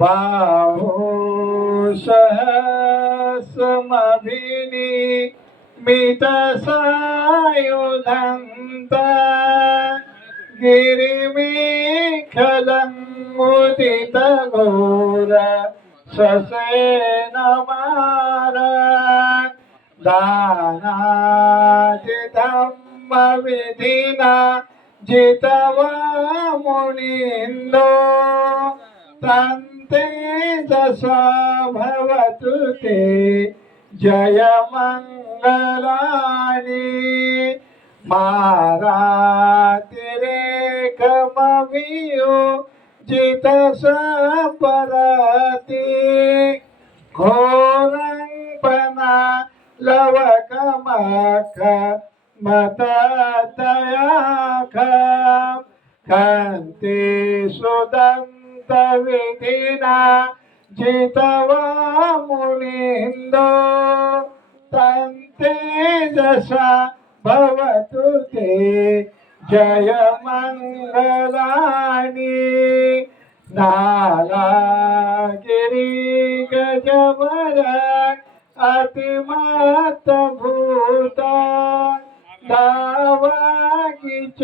बाहो सहस्रमभिनी मितसायुधन्त गिरिमेखलमुदितघोर ससेनमार दानादिधम्मविधिना जितवा मुनिन्दो तन्ते जसा भवतु ते जयमङ्गलानि मारातिरेकमवियो जितसपरति घोरङ्पना लवकमख मततयाख खन्ति सुदन्तविधिना जितवा मुनिन्दो तन्ते जसा भवतु ते जयमङ्गलानि नालागिरि गजवर अतिमत्तभूत दावागिच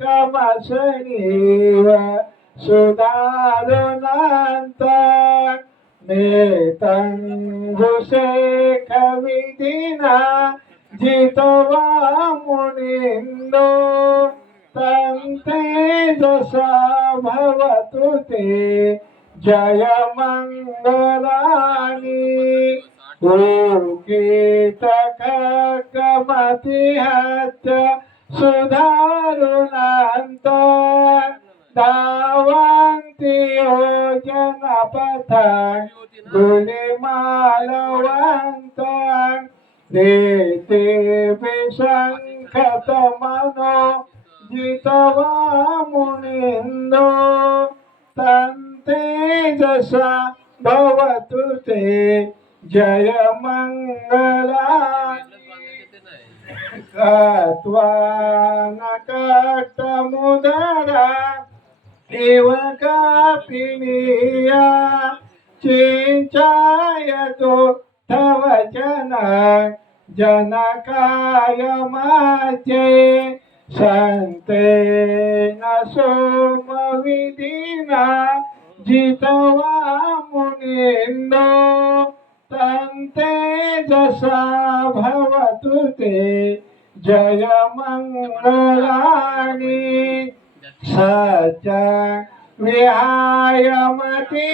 कमसनीव सुदारुणान्त नेतङ्गुशेखविधिना जितवा मुनिन्दो तन्ते जसा भवतु ते जयमङ्गलानि कीटकमतिहत्य सुधारुणान्त दावन्ति योजनपथ गुलिमालवन्त देते विशङ्खतमनो जितवा मुनिन्दो तन्ते जसा भवतु ते जयमङ्गलानि कत्वानकटमुदरा इव कापिनीया चिञ्चायतो तव जनकाय मध्ये सन्तेन सोमविधिना जितवा मुनिन्दो तन्ते जसा भवतु ते जयमङ्गलानि सच विहाय मति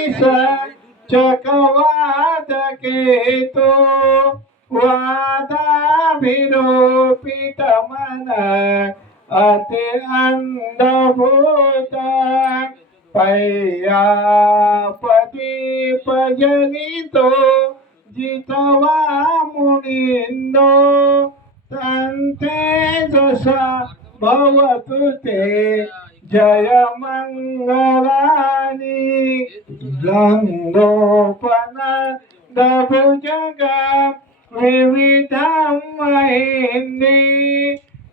चकवादकेतु वादाभिरोपितमन अति अन्धभूत पय्यापदीपजनितो जितवा मुनिन्दो तन्ते जसा भवतु ते जयमङ्गलानि गन्धोपन दभुजग विविधं महिन्दी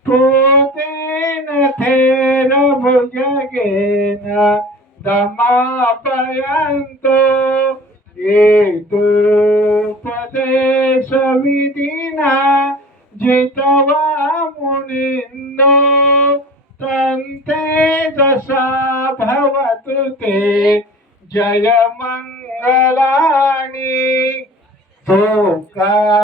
पूतेन थेरभुजगेन दमापयन्तो हेतुपदेशविधिना जितवा मुनिन्दो तन्ते जसा भवतु ते जयमङ्गलानि